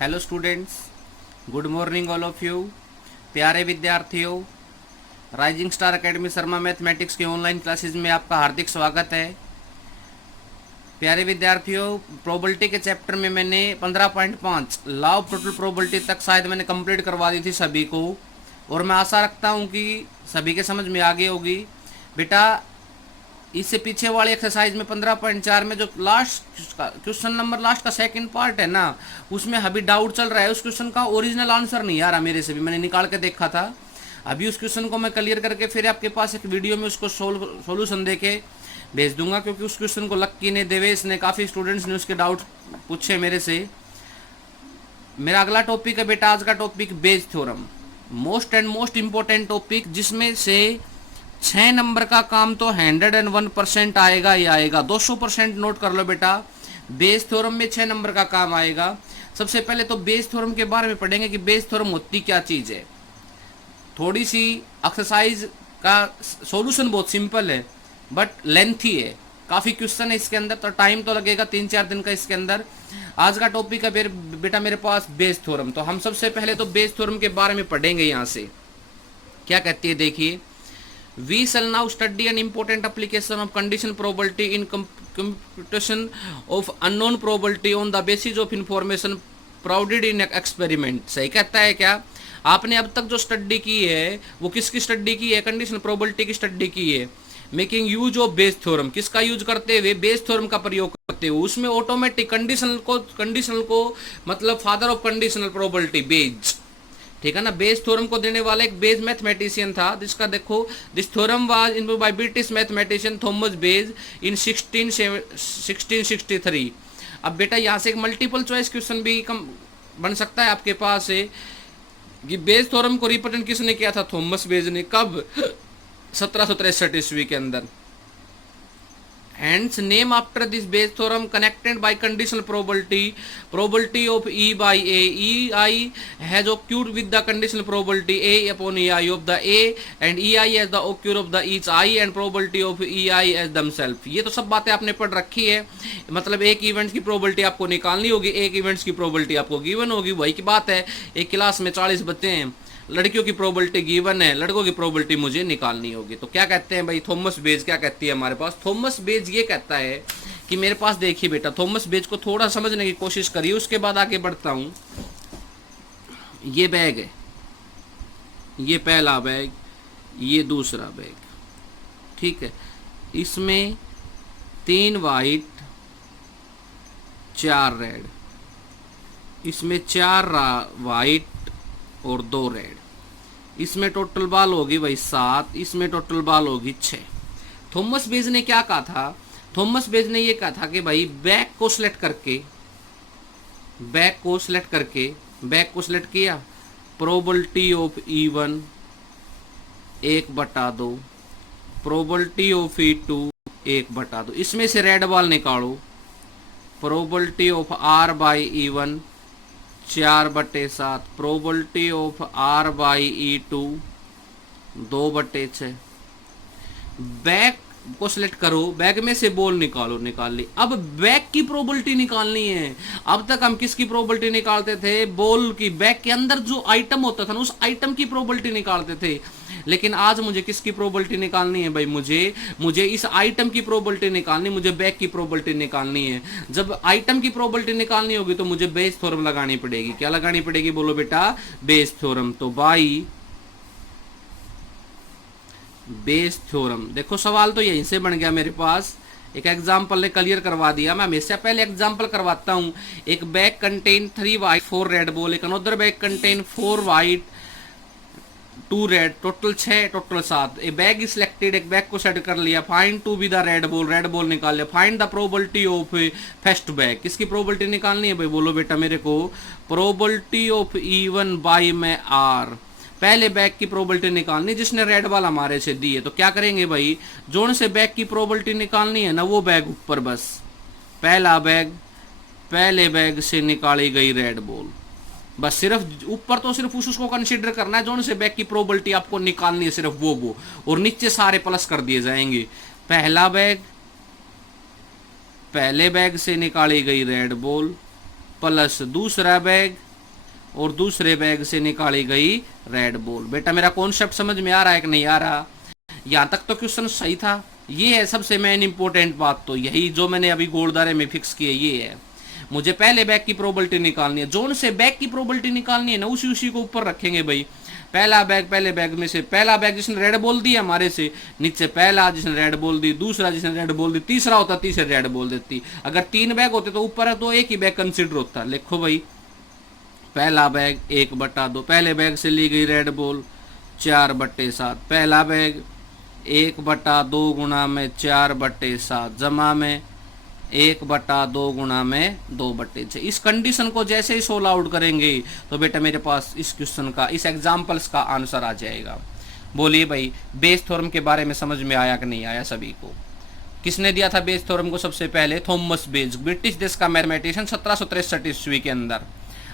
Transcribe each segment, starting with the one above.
Hello students, good morning all of you. प्यारे विद्यार्थियों, rising star academy Sharma mathematics के online classes में आपका हार्दिक स्वागत है। प्यारे विद्यार्थियों, प्रोबेबिलिटी के चैप्टर में मैंने 15.5 लॉ ऑफ टोटल प्रोबेबिलिटी तक शायद मैंने कंप्लीट करवा दी थी सभी को, और मैं आशा रखता हूँ कि सभी के समझ में आ गई होगी। बेटा, इससे पीछे वाली एक्सरसाइज में 15.4 में जो लास्ट क्वेश्चन नंबर लास्ट का सेकंड पार्ट है ना, उसमें अभी डाउट चल रहा है। उस क्वेश्चन का ओरिजिनल आंसर नहीं आ रहा मेरे से भी, मैंने निकाल के देखा था। अभी उस क्वेश्चन को मैं क्लियर करके फिर आपके पास एक वीडियो में उसको सोल्यूशन दे के भेज दूंगा, क्योंकि उस क्वेश्चन को लक्की ने, देवेश ने, काफ़ी स्टूडेंट्स ने उसके डाउट पूछे मेरे से। मेरा अगला टॉपिक है बेटा, आज का topic Bayes theorem, most and most important topic, जिसमें से 6 नंबर का काम तो 101% आएगा ही आएगा। 200% नोट कर लो बेटा। बेस थ्योरम में 6 नंबर का काम आएगा। सबसे पहले तो बेस थ्योरम के बारे में पढ़ेंगे कि बेस थ्योरम होती क्या चीज़ है। थोड़ी सी एक्सरसाइज का सॉल्यूशन बहुत सिंपल है बट लेंथी है, काफ़ी क्वेश्चन है इसके अंदर, तो टाइम तो लगेगा 3-4 दिन का इसके अंदर। आज का टॉपिक है बेटा मेरे पास बेस थ्योरम। तो हम सबसे पहले तो बेस थ्योरम के बारे में पढ़ेंगे। यहाँ से क्या कहती है देखिए, we shall now study an important application of conditional probability in computation of unknown probability on the basis of information provided in experiment। सही कहता है क्या? आपने अब तक जो स्टडी की है वो किसकी स्टडी की है? कंडीशनल प्रोबेबिलिटी की स्टडी की है। Making use of Bayes theorem, किसका यूज करते हुए? बेस थ्योरम का प्रयोग करते हुए। उसमें ऑटोमेटिक कंडीशनल को मतलब father of conditional probability Bayes, ठीक है ना। बेस थ्योरम को देने वाला एक बेज मैथमेटिशियन था, जिसका देखो, this theorem was invented by British mathematician Thomas Bayes in 1663। अब बेटा यहाँ से एक मल्टीपल चॉइस क्वेश्चन भी बन सकता है आपके पास है कि बेज थ्योरम को रिप्रेजेंट किसने किया था? थॉमस बेज ने। कब? 1763 ईस्वी के अंदर। Hence name after this Bayes theorem connected by conditional probability of E by A. EI has occurred with the conditional probability A upon EI of the A and EI as the occur of the each I and probability of EI as themselves। ये तो सब बातें आपने पढ़ रखी है। मतलब एक इवेंट की प्रोबेबिलिटी आपको निकालनी होगी, एक इवेंट्स की प्रोबेबिलिटी आपको गिवन होगी। वही की बात है, एक क्लास में 40 बच्चे हैं, लड़कियों की प्रोबेबिलिटी गिवन है, लड़कों की प्रोबेबिलिटी मुझे निकालनी होगी। तो क्या कहते हैं भाई, थॉमस बेज क्या कहती है हमारे पास? थॉमस बेज ये कहता है कि मेरे पास देखिए बेटा, थॉमस बेज को थोड़ा समझने की कोशिश करिए, उसके बाद आगे बढ़ता हूं। ये बैग है, ये पहला बैग, ये दूसरा बैग, ठीक है। इसमें 3 वाइट 4 रेड, इसमें 4 वाइट और 2 रेड। इसमें टोटल बाल होगी भाई 7, इसमें टोटल बाल होगी 6। थॉमस बेज ने क्या कहा था? थॉमस बेज ने ये कहा था कि भाई बैग को सिलेक्ट किया, probability of E1 1/2, probability of E2 1/2। इसमें से रेड बाल निकालो, probability of R by E1 4/7, probability of R by E2 2/6। Bag को सिलेक्ट करो, बैग में से बॉल निकाल ली। अब बैग की प्रोबेबिलिटी निकालनी है। अब तक हम किसकी प्रोबेबिलिटी निकालते थे? बॉल की। बैग के अंदर जो आइटम होता था ना, उस आइटम की प्रोबेबिलिटी निकालते थे। लेकिन आज मुझे किसकी प्रोबेबिलिटी निकालनी है भाई? मुझे इस आइटम की प्रोबेबिलिटी निकालनी, मुझे बैग की प्रोबेबिलिटी निकालनी है। जब आइटम की प्रोबेबिलिटी निकालनी होगी तो मुझे बेस थ्योरम लगानी पड़ेगी। क्या लगानी पड़ेगी? बोलो बेटा, बेस थ्योरम। तो बाई बेस थ्योरम। देखो सवाल तो यहीं से बन गया मेरे पास। एक एग्जांपल ने क्लियर करवा दिया। मैं हमेशा पहले एग्जांपल करवाता हूं। एक bag contain 3 white 4 red ball, एक another bag contain 4 white 2 red, total 6, total 7। A bag is selected, एक बैग को सेट कर लिया। Find to be the red ball निकाल लिया। Find the probability of first bag, किसकी प्रोबेबिलिटी निकालनी है भाई? बोलो बेटा मेरे को, प्रोबेबिलिटी ऑफ E1 बाई में R, पहले बैग की प्रोबेबिलिटी निकालनी जिसने रेड बॉल हमारे से दी है। तो क्या करेंगे भाई, जोन से बैग की प्रोबेबिलिटी निकालनी है ना, वो बैग ऊपर, बस पहला बैग, पहले बैग से निकाली गई रेड बॉल, बस सिर्फ ऊपर तो सिर्फ उसको कंसीडर करना है, जोन से बैग की प्रोबेबिलिटी आपको निकालनी है सिर्फ वो, और नीचे सारे प्लस कर दिए जाएंगे। पहला बैग, पहले बैग से निकाली गई रेड बॉल, प्लस दूसरा बैग, और दूसरे बैग से निकाली गई रेड बॉल। बेटा मेरा कॉन्सेप्ट समझ में आ रहा है कि नहीं आ रहा? यहां तक तो क्वेश्चन सही था। ये है सबसे मेन इंपॉर्टेंट बात, तो यही जो मैंने अभी गोलदारे में फिक्स किए ये है। मुझे पहले बैग की प्रोबेबिलिटी निकालनी है, जोन से बैग की प्रोबेबिलिटी निकालनी है ना, उसी को ऊपर रखेंगे भाई। पहला बैग, पहले बैग में से पहला बैग जिसने रेड बॉल दी हमारे से नीचे, पहला जिसने रेड बॉल दी, दूसरा जिसने रेड बॉल दी, तीसरा होता तीसरे रेड बॉल देती। अगर 3 बैग होते तो ऊपर है तो एक ही बैग कंसिडर होता। लिखो भाई पहला बैग 1/2, पहले बैग से ली गई रेड बॉल 4/7, पहला बैग 1/2 गुणा में 4/7 जमा में 1/2 गुणा में 2/6। इस कंडीशन को जैसे ही सोल्व आउट करेंगे तो बेटा मेरे पास इस क्वेश्चन का, इस एग्जाम्पल्स का आंसर आ जाएगा। बोलिए भाई बेस थ्योरम के बारे में समझ में आया कि नहीं आया सभी को? किसने दिया था बेस थ्योरम को सबसे पहले? थॉमस बेज, ब्रिटिश देश का मैथमेटिशियन 1763 ईस्वी के अंदर।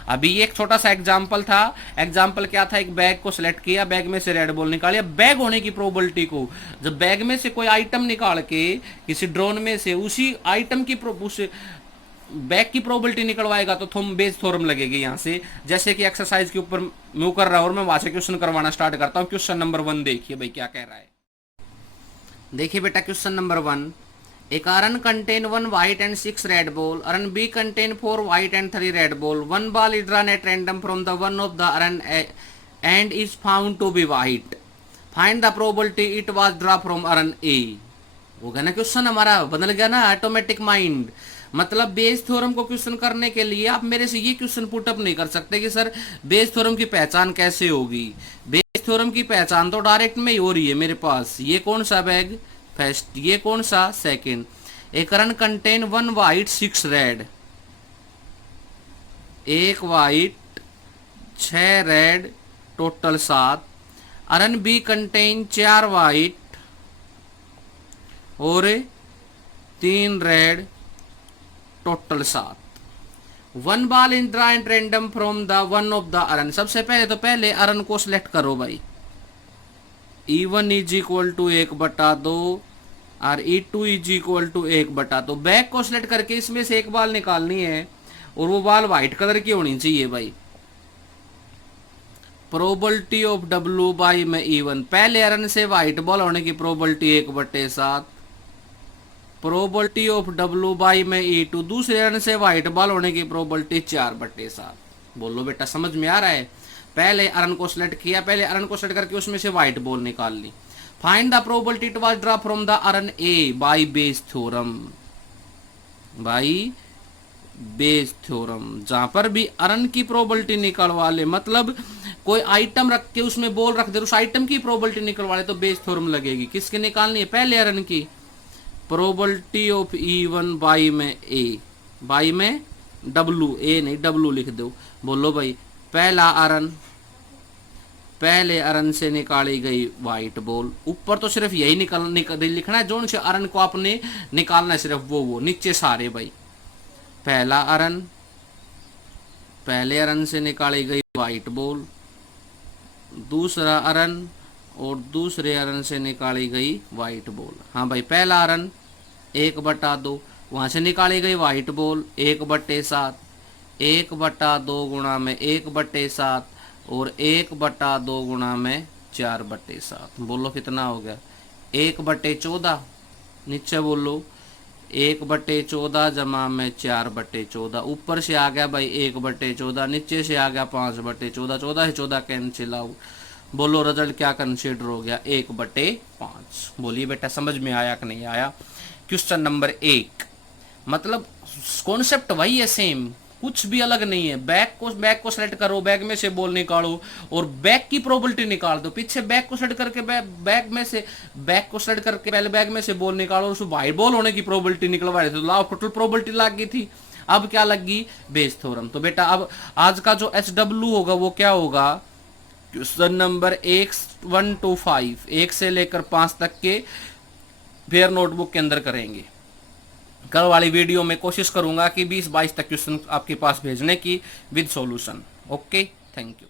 अभी एक छोटा सा एग्जाम्पल था। एग्जाम्पल क्या था? एक बैग को सिलेक्ट किया, बैग में से रेड बॉल निकाली। बैग होने की प्रोबेबिलिटी को, जब बैग में से कोई आइटम निकाल के किसी ड्रोन में से उसी आइटम की बैग की प्रोबेबिलिटी निकलवाएगा तो बेस थ्योरम लगेगी यहाँ से। जैसे कि एक्सरसाइज के ऊपर मूव कर रहा हूं और मैं वहां से क्वेश्चन करवाना स्टार्ट करता हूँ। क्वेश्चन नंबर 1 देखिए भाई क्या कह रहा है। देखिए बेटा क्वेश्चन नंबर 1, एक अरन contain 1 white and 6 red ball. Aran B contain 4 white and 3 red ball. One ball is drawn at random from the one of the aran and is found to be white. Find the probability it was drawn from aran A. हो गया ना question हमारा, बदल गया ना automatic mind. मतलब Bayes theorem को question करने के लिए आप मेरे से ये क्वेश्चन पुटअप नहीं कर सकते कि सर बेस थ्योरम की पहचान कैसे होगी। बेस थ्योरम की पहचान तो डायरेक्ट में ही हो रही है मेरे पास। ये कौन सा बैग? फर्स्ट। ये कौन सा? सेकंड। एक run contain 1 white 6 red, 1 white 6 red total 7। अरन बी कंटेन 4 वाइट और 3 red total 7। 1 ball in draw and random from the one of the अरन। सबसे पहले तो पहले अरन को सिलेक्ट करो भाई। E1 इज इक्वल टू 1/2 और E2 is equal to 1/2। Bag को सिलेक्ट करके इसमें से एक बॉल निकालनी है और वो बॉल व्हाइट कलर की होनी चाहिए भाई। प्रोबेबिलिटी ऑफ W बाई में E1, पहले रन से व्हाइट बॉल होने की probability 1/7। Probability of W by में E2, दूसरे रन से व्हाइट बॉल होने की प्रोबेबिलिटी 4/7। बोलो बेटा समझ में आ रहा है? पहले अरन को सिलेक्ट किया, पहले अरन को सिलेक्ट करके उसमें से व्हाइट बॉल निकाल ली। Find the probability it was draw from the urn A by Bayes theorem. By Bayes theorem, जहां पर भी अरन की प्रोबेबिलिटी निकलवा ले, मतलब कोई आइटम रख के उसमें बॉल रख दे, उस आइटम की प्रोबेबिलिटी निकलवा ले तो बेस थ्योरम लगेगी। किसकी निकालनी है? पहले अरन की। प्रोबेबिलिटी ऑफ E1 बाई में ए, बाई में W, ए नहीं W लिख दो। बोलो भाई पहला अरन, पहले अरन से निकाली गई व्हाइट बॉल। ऊपर तो सिर्फ यही लिखना है, जोन से अरन को आपने निकालना है सिर्फ वो नीचे सारे भाई। पहला अरन, पहले अरन से निकाली गई व्हाइट बॉल, दूसरा अरन और दूसरे अरन से निकाली गई व्हाइट बॉल। हाँ भाई पहला अरन 1/2, वहां से निकाली गई व्हाइट बॉल 1/7, 1/2 गुणा में 1/7 और 1/2 गुणा में 4/7। बोलो कितना हो गया? 1/14। नीचे बोलो 1/14 जमा में 4/14। ऊपर से आ गया भाई 1/14, नीचे से आ गया 5/14, 14 से 14 कैंसिल आउट। बोलो रिजल्ट क्या कंसीडर हो गया? 1/5। बोलिए बेटा समझ में आया कि नहीं आया? क्वेश्चन नंबर 1, मतलब कॉन्सेप्ट वही है सेम, कुछ भी अलग नहीं है। बैग को सेलेक्ट करो, बैग में से बॉल निकालो और बैग की प्रोबेबिलिटी निकाल दो। पीछे बैग को सेलेक्ट करके बैग को सेलेक्ट करके पहले बैग में से बॉल निकालो, उसमें व्हाइट बॉल होने की प्रोबेबिलिटी निकलवा रहे थे, तो टोटल प्रोबेबिलिटी लग गई थी। अब क्या लग गई? Bayes theorem. तो बेटा अब आज का जो HW होगा वो क्या होगा? क्वेश्चन नंबर 1 to 5, 1 से लेकर 5 तक के फेयर नोटबुक के अंदर करेंगे। कल वाली वीडियो में कोशिश करूंगा कि 20-22 तक क्वेश्चन आपके पास भेजने की with solution. Okay, thank you.